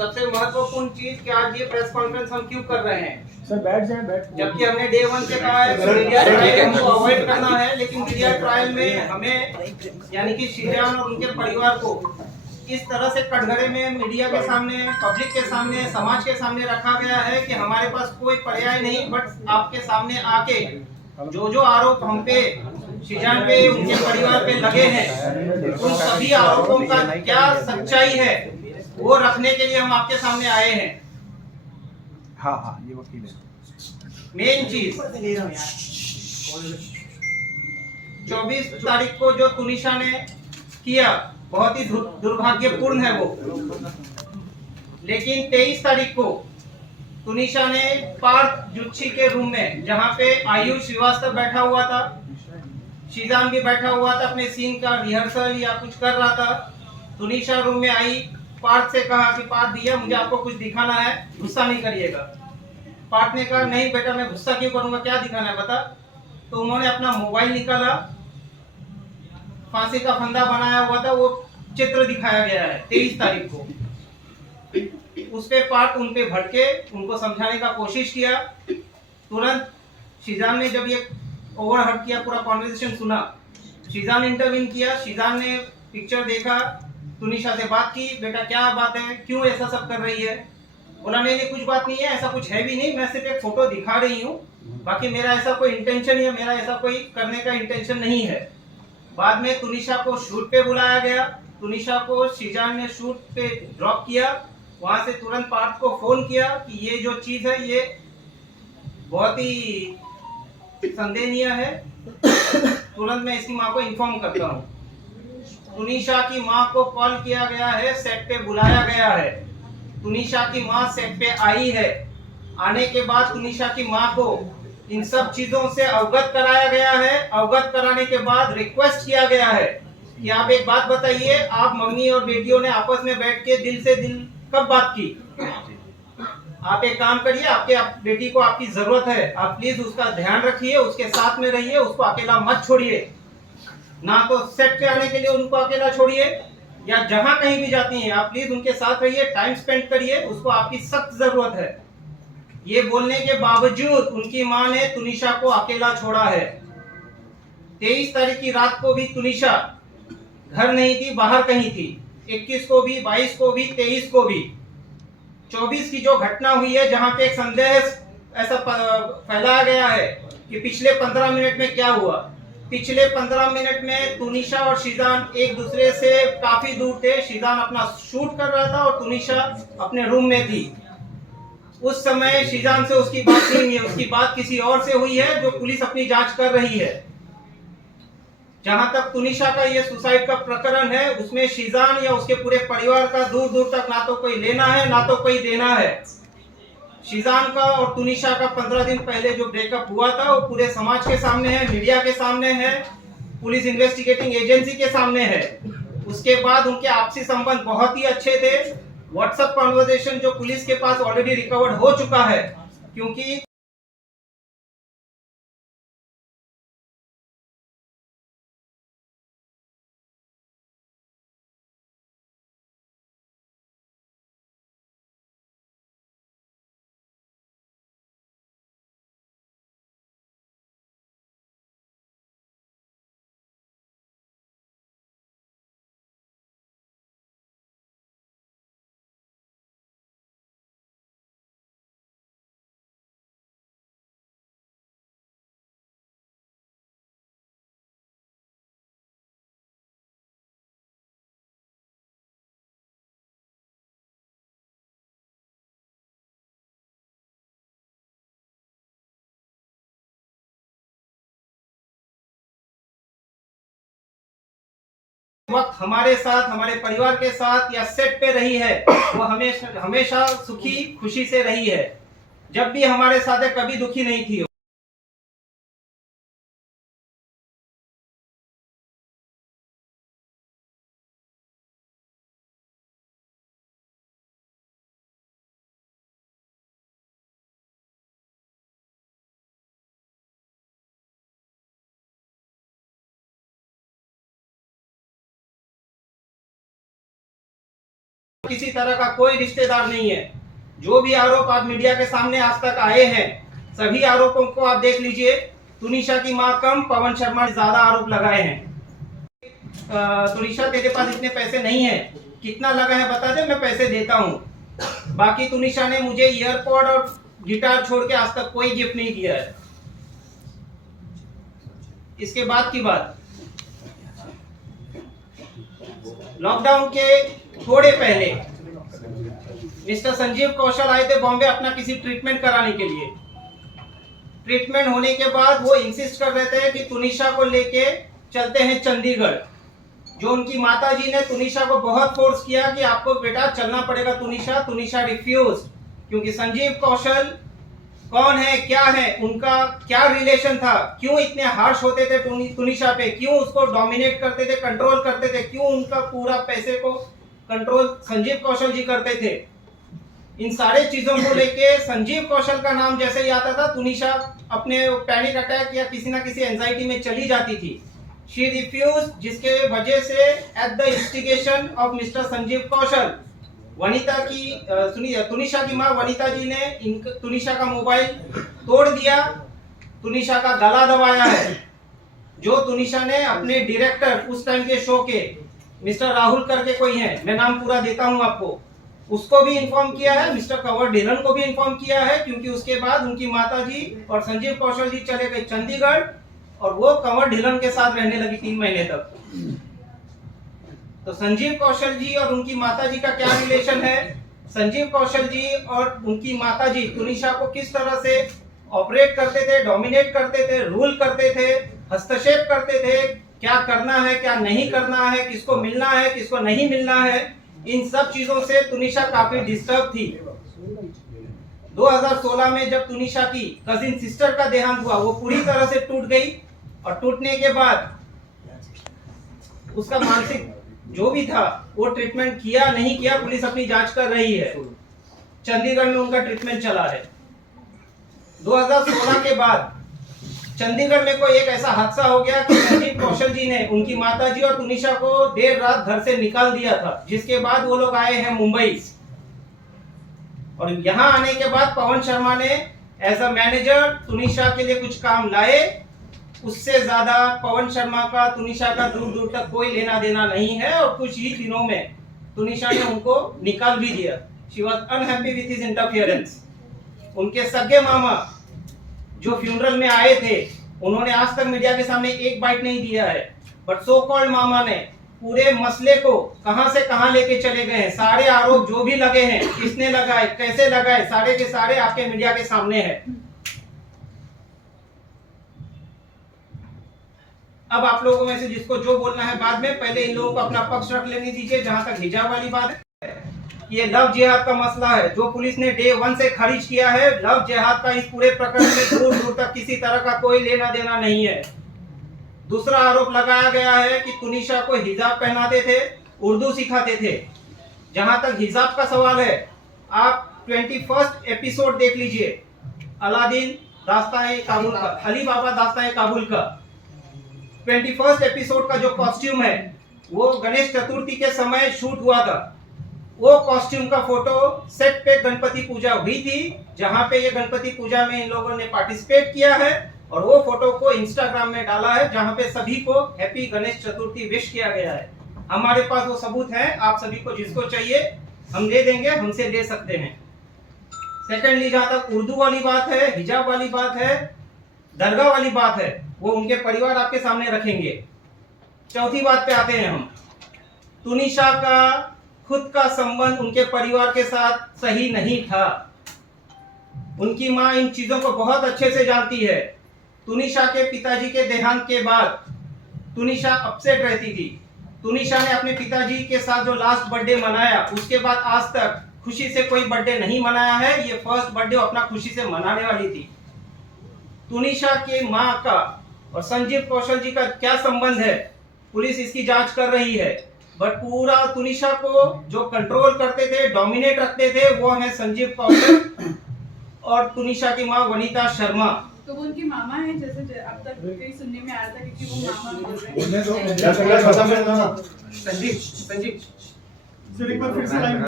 सबसे महत्वपूर्ण चीज कि आज ये प्रेस कॉन्फ्रेंस हम क्यों कर रहे हैं सर बैठ जाएं बैठ जबकि हमने डे 1 से कहा है कि मीडिया ट्रायल हमको अवॉइड करना है, लेकिन मीडिया ट्रायल में हमें यानी कि श्रीजान और उनके परिवार को इस तरह से कटघरे में मीडिया के सामने, पब्लिक के सामने, समाज के सामने रखा गया है कि हमारे पास कोई पर्याय नहीं बट आपके सामने आके जो आरोप हम पे, श्रीजान पे, उनके परिवार पे लगे हैं, उन सभी आरोपों का क्या सच्चाई है वो रखने के लिए हम आपके सामने आए हैं। हाँ हाँ ये वकील है। मेन चीज 24 तारीख को जो तुनिशा ने किया बहुत ही दुर्भाग्यपूर्ण है वो, लेकिन 23 तारीख को तुनिशा ने पार्थ जुच्छी के रूम में, जहां पे आयुष श्रीवास्तव बैठा हुआ था, श्रीजान भी बैठा हुआ था, अपने सीन का रिहर्सल या कुछ कर रहा था, तुनिशा रूम में आई, पार्थ से कहा कि पार्थ भैया मुझे आपको कुछ दिखाना है, गुस्सा नहीं करिएगा। पार्थ ने कहा नहीं बेटा मैं गुस्सा क्यों करूंगा, क्या दिखाना है बता। तो उन्होंने अपना मोबाइल निकाला, फांसी का फंदा बनाया हुआ था, वो चित्र दिखाया गया है 23 तारीख को। उस पे पार्थ उन पे भड़के, उनको समझाने का कोशिश किया। तुरंत श्रीजान ने जब ये ओवरहर्ड किया, पूरा कॉन्वर्सेशन सुना, श्रीजान इंटरवीन किया। श्रीजान ने पिक्चर देखा, तुनिशा से बात की, बेटा क्या बात है, क्यों ऐसा सब कर रही है। बोला नहीं कुछ बात नहीं है, ऐसा कुछ है भी नहीं, मैं सिर्फ एक फोटो दिखा रही हूँ, बाकी मेरा ऐसा कोई इंटेंशन या मेरा ऐसा कोई करने का इंटेंशन नहीं है। बाद में तुनिशा को शूट पे बुलाया गया, तुनिशा को श्रीजान ने शूट पे ड्रॉप किया, वहां से तुरंत पार्थ को फोन किया कि ये जो चीज है ये बहुत ही संदेहनीय है, तुरंत मैं इसकी माँ को इन्फॉर्म करता हूँ। तुनिशा की माँ को कॉल किया गया है, सेट पे बुलाया गया है, तुनिशा की माँ सेट पे आई है। आने के बाद तुनिशा की माँ को इन सब चीजों से अवगत कराया गया है। अवगत कराने के बाद रिक्वेस्ट किया गया है कि आप एक बात बताइए, आप मम्मी और बेटियों ने आपस में बैठ के दिल से दिल कब बात की। आप एक काम करिए, आपके बेटी को आपकी जरूरत है, आप प्लीज उसका ध्यान रखिए, उसके साथ में रहिए, उसको अकेला मत छोड़िए। ना तो सेट पे आने के लिए उनको अकेला छोड़िए, या जहां कहीं भी जाती हैं आप प्लीज उनके साथ रहिए, टाइम स्पेंड करिए, उसको आपकी सख्त जरूरत है। ये बोलने के बावजूद उनकी मां ने तुनिशा को अकेला छोड़ा है। 23 तारीख की रात को भी तुनिशा घर नहीं थी, बाहर कहीं थी, 21 को भी, 22 को भी, 23 को भी। 24 की जो घटना हुई है, जहां पे एक संदेह ऐसा फैलाया गया है कि पिछले 15 मिनट में क्या हुआ। पिछले 15 मिनट में तुनिशा और श्रीजान एक दूसरे से काफी दूर थे। श्रीजान अपना शूट कर रहा था और तुनिशा अपने रूम में थी। उस समय श्रीजान से उसकी बात नहीं हुई है, उसकी बात किसी और से हुई है, जो पुलिस अपनी जांच कर रही है। जहां तक तुनिशा का ये सुसाइड का प्रकरण है, उसमें श्रीजान या उसके पूरे परिवार का दूर दूर तक ना तो कोई लेना है ना तो कोई देना है। श्रीजान का और तुनिशा का 15 दिन पहले जो ब्रेकअप हुआ था वो पूरे समाज के सामने है, मीडिया के सामने है, पुलिस इन्वेस्टिगेटिंग एजेंसी के सामने है। उसके बाद उनके आपसी संबंध बहुत ही अच्छे थे। व्हाट्सएप कॉन्वर्सेशन जो पुलिस के पास ऑलरेडी रिकवर्ड हो चुका है, क्योंकि वक्त हमारे साथ, हमारे परिवार के साथ या सेट पे रही है, वो हमेशा हमेशा सुखी खुशी से रही है। जब भी हमारे साथ है, कभी दुखी नहीं थी। किसी तरह का कोई रिश्तेदार नहीं है। जो भी आरोप आप मीडिया के सामने आज तक आए हैं, सभी आरोपों को आप देख लीजिए। तुनिशा की मां कम, पवन शर्मा ने ज्यादा आरोप लगाए हैं। तुनिशा तेरे पास इतने पैसे नहीं है, कितना लगा है बता दे, मैं पैसे देता हूँ। बाकी तुनिशा ने मुझे ईयरपॉड और गिटार छोड़ के आज तक कोई गिफ्ट नहीं किया है। इसके बाद की बात, लॉकडाउन के थोड़े पहले मिस्टर संजीव कौशल आए थे बॉम्बे अपना किसी ट्रीटमेंट कराने के लिए। ट्रीटमेंट होने के बाद वो इंसिस्ट कर रहे थे कि तुनिशा को लेके चलते हैं चंडीगढ़। जो उनकी माताजी ने तुनिशा को बहुत फोर्स किया कि आपको बेटा चलना पड़ेगा तुनिशा। तुनिशा रिफ्यूज, क्योंकि संजीव कौशल कौन है, क्या है, उनका क्या रिलेशन था, क्यों इतने हार्श होते थे तुनिशा पे, क्यों उसको डोमिनेट करते थे, कंट्रोल करते थे, क्यों उनका पूरा पैसे को कंट्रोल संजीव कौशल जी करते थे। इन सारे चीजों को लेके संजीव कौशल का नाम जैसे ही आता था, तुनिशा अपने पैनिक अटैक या किसी ना किसी एंजाइटी में चली जाती थी। शी रिफ्यूज, जिसके वजह से at the instigation of mister Sanjeev Kaushal, Vanita की सुनिए, तुनिशा की मां वनिता जी ने तुनिशा का मोबाइल तोड़ दिया, तुनिशा का गला दबाया है। जो तुनिशा ने अपने डायरेक्टर उस टाइम के शो के मिस्टर राहुल करके कोई है, मैं नाम पूरा देता हूं आपको, उसको भी इन्फॉर्म किया है, मिस्टर कंवर ढिलन को भी इन्फॉर्म किया है, क्योंकि उसके बाद उनकी माताजी और संजीव कौशल जी चले गए चंडीगढ़ और वो कंवर ढिलन के साथ रहने लगी 3 महीने तक। तो संजीव कौशल जी और उनकी माताजी का क्या रिलेशन है, संजीव कौशल जी और उनकी माताजी तुनिशा को किस तरह से ऑपरेट करते थे, डोमिनेट करते थे, रूल करते थे, हस्तक्षेप करते थे, क्या करना है क्या नहीं करना है, किसको मिलना है किसको नहीं मिलना है, इन सब चीजों से तुनिशा काफी डिस्टर्ब थी। 2016 में जब तुनिशा की कजिन सिस्टर का देहांत हुआ, वो पूरी तरह से टूट गई और टूटने के बाद उसका मानसिक जो भी था वो ट्रीटमेंट किया नहीं किया, पुलिस अपनी जांच कर रही है। चंडीगढ़ में उनका ट्रीटमेंट चला है। 2016 के बाद चंडीगढ़ में कोई एक ऐसा हादसा हो गया कि संजीव कौशल जी ने उनकी माताजी और तुनिशा को देर रात घर से निकाल दिया था, जिसके बाद वो लोग आए हैं मुंबई। और यहाँ आने के बाद पवन शर्मा ने एज अ मैनेजर तुनिशा के लिए कुछ काम लाए। उससे ज्यादा पवन शर्मा का तुनिशा का दूर दूर तक कोई लेना देना नहीं है और कुछ ही दिनों में तुनिशा ने उनको निकाल भी दिया। She was unhappy with his interference. उनके सगे मामा जो फ्यूनरल में आए थे, उन्होंने आज तक मीडिया के सामने एक बाइट नहीं दिया है, बट सो कॉल्ड मामा ने पूरे मसले को कहां से कहां लेके चले गए हैं। सारे आरोप जो भी लगे हैं, किसने लगाए, कैसे लगाए, सारे के सारे आपके मीडिया के सामने है। अब आप लोगों में से जिसको जो बोलना है बाद में, पहले इन लोगों को अपना पक्ष रख लेने दीजिए। जहां तक हिजाब वाली बात है, ये लव जिहाद का मसला है जो पुलिस ने डे 1 से खारिज किया है। लव जिहाद का इस पूरे प्रकरण में दूर दूर तक किसी तरह का कोई लेना देना नहीं है। दूसरा आरोप लगाया गया है कि तुनिशा को हिजाब पहनाते थे, उर्दू सिखाते थे। जहां तक हिजाब का सवाल है, आप 21st एपिसोड देख लीजिए, अलादीन दास्तान काबुल का, अली बाबा दास्तान काबुल का 21st एपिसोड का जो कॉस्ट्यूम है वो गणेश चतुर्थी के समय शूट हुआ था। वो कॉस्ट्यूम का फोटो सेट पे गणपति पूजा हुई थी, जहां पे ये गणपति पूजा में इन लोगों ने पार्टिसिपेट किया है और वो फोटो को इंस्टाग्राम में डाला है, जहां पे सभी को हैप्पी गणेश चतुर्थी विश किया गया है। हमारे पास वो सबूत है, आप सभी को जिसको चाहिए हम दे देंगे, हमसे ले सकते हैं। सेकेंडली, जहां तक उर्दू वाली बात है, हिजाब वाली बात है, दरगाह वाली बात है, वो उनके परिवार आपके सामने रखेंगे। चौथी बात पे आते हैं हम। तुनिशा का खुद का संबंध उनके परिवार के साथ सही नहीं था। उनकी मां इन चीजों को बहुत अच्छे से जानती है। तुनिशा के पिताजी के देहांत के बाद तुनिशा अपसेट रहती थी। तुनिशा ने अपने पिताजी के साथ जो लास्ट बर्थडे मनाया, उसके बाद आज तक खुशी से कोई बर्थडे नहीं मनाया है। ये फर्स्ट बर्थडे अपना खुशी से मनाने वाली थी। तुनिशा के मां का और संजीव कौशल जी का क्या संबंध है, पुलिस इसकी जांच कर रही है। बट पूरा तुनिशा को जो कंट्रोल करते थे, डोमिनेट रखते थे, वो है संजीव कौशल और तुनिशा की मां वनिता शर्मा। तो वो उनकी मामा है, जैसे अब तक कहीं सुनने में आया था, क्योंकि वो मामा बोल रहे हैं। संजीव संजीव फिर से लाइन